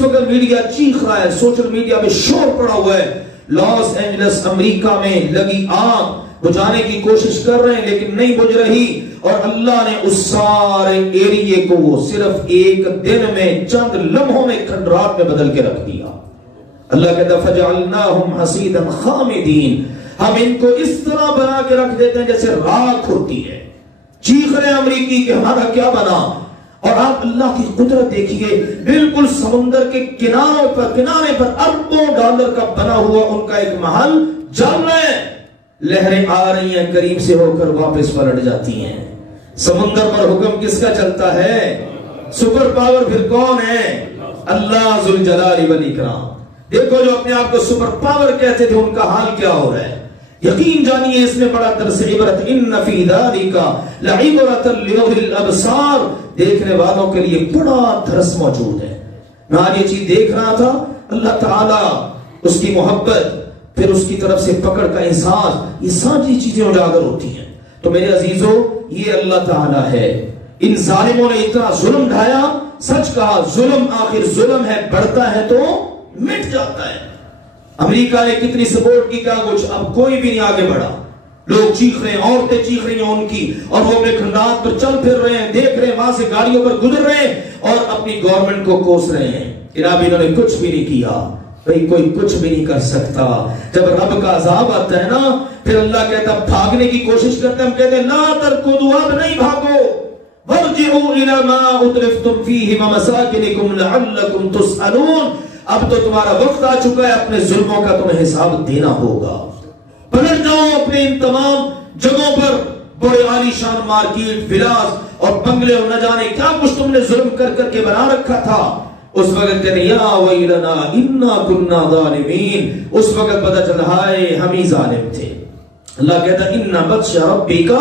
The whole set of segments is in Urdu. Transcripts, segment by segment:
اس وقت میڈیا چیخ رہا ہے، سوشل میڈیا پہ شور پڑا ہوا ہے، لاس اینجلس امریکہ میں لگی آگ بجھانے کی کوشش کر رہے ہیں لیکن نہیں بجھ رہی، اور اللہ نے اس سارے ایریے کو وہ صرف ایک دن میں چند لمحوں میں کھنڈرات میں بدل کے رکھ دیا۔ اللہ کہتا فَجَعَلْنَاهُمْ حَصِيدًا خَامِدِينَ، ہم ان کو اس طرح بنا کے رکھ دیتے ہیں جیسے راکھ ہوتی ہے۔ چیخ رہے امریکی کہ ہمارا کیا بنا، اور آپ اللہ کی قدرت دیکھیے، بالکل سمندر کے کنارے پر اربوں ڈالر کا بنا ہوا ان کا ایک محل جل رہا ہے، لہریں آ رہی ہیں، قریب سے ہو کر واپس پلٹ جاتی ہیں۔ سمندر پر حکم کس کا چلتا ہے؟ سپر پاور پھر کون ہے؟ اللہ ذوالجلال والاکرام۔ دیکھو جو اپنے آپ کو سپر پاور کہتے تھے ان کا حال کیا ہو رہا ہے۔ یقین جانیے اس میں بڑا درس عبرت، ان فی ذالک لعبرۃ لأولی الابصار، دیکھنے والوں کے لیے بڑا درس موجود ہے۔ میں آج یہ چیز دیکھ رہا تھا، اللہ تعالیٰ اس کی محبت، پھر اس کی طرف سے پکڑ کا احساس، یہ ساری چیزیں اجاگر ہوتی ہیں۔ تو میرے عزیزو، یہ اللہ تعالیٰ ہے۔ ان ظالموں نے اتنا ظلم ڈھایا، سچ کہا ظلم آخر ظلم ہے، بڑھتا ہے تو مٹ جاتا ہے۔ امریکہ نے کتنی سپورٹ کی، کیا کچھ، اب کوئی بھی نہیں آگے بڑھا۔ لوگ چیخ رہے ہیں، عورتیں چیخ رہی ہیں ان کی، اور وہ اپنے کھنڈات پر چل پھر رہے ہیں، دیکھ رہے ہیں، وہاں سے گاڑیوں پر گزر رہے ہیں اور اپنی گورنمنٹ کو کوس رہے ہیں کہ اب انہوں نے کچھ بھی نہیں کیا۔ بھئی کوئی کچھ بھی نہیں کر سکتا۔ جب رب کا عذاب آتا ہے نا، پھر اللہ کہتا بھاگنے کی کوشش کرتے ہیں، ہم کہتے ہیں لا ترکضوا، اب نہیں بھاگو، وارجعوا الی ما اترفتم فیہ ومساکنکم لعلکم تسألون، اب تو تمہارا وقت آ چکا ہے، اپنے ظلموں کا تمہیں حساب دینا ہوگا۔ پلٹ جاؤ اپنے ان تمام جگہوں پر، بڑے عالی شان مارکیٹ، ولاس اور بنگلے اور نہ جانے کیا کچھ تم نے ظلم کر کر کے بنا رکھا تھا۔ اس وقت کہتے ہیں یا ویلنا انا کنا ظالمین، اس وقت پتہ چلا ہے ہم ہی ظالم تھے۔ اللہ کہتا ہے ان بطش ربک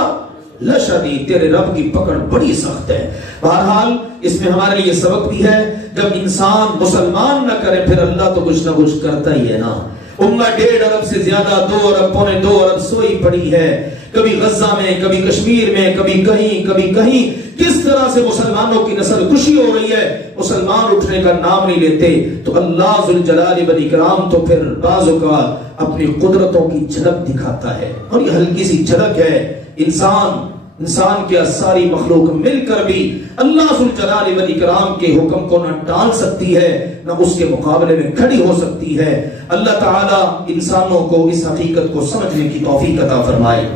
لشدید، تیرے رب کی پکڑ بڑی سخت ہے۔ بہرحال اس میں ہمارے لیے سبق بھی ہے، جب انسان مسلمان نہ کرے پھر اللہ تو کچھ نہ کچھ کرتا ہی ہے نا۔ امہ 1.5 ارب سے زیادہ، 2 ارب پونے 2 ارب سوئی پڑی ہے، کبھی غزہ میں، کبھی کشمیر میں، کبھی کہیں کس طرح سے مسلمانوں کی نسل کشی ہو رہی ہے، مسلمان اٹھنے کا نام نہیں لیتے۔ تو اللہ ذوالجلال والاکرام تو پھر بعض اوقات اپنی قدرتوں کی جھلک دکھاتا ہے، اور یہ ہلکی سی جھلک ہے۔ انسان کیا ساری مخلوق مل کر بھی اللہ ذوالجلال والاکرام کے حکم کو نہ ٹال سکتی ہے، نہ اس کے مقابلے میں کھڑی ہو سکتی ہے۔ اللہ تعالیٰ انسانوں کو اس حقیقت کو سمجھنے کی توفیق عطا فرمائے۔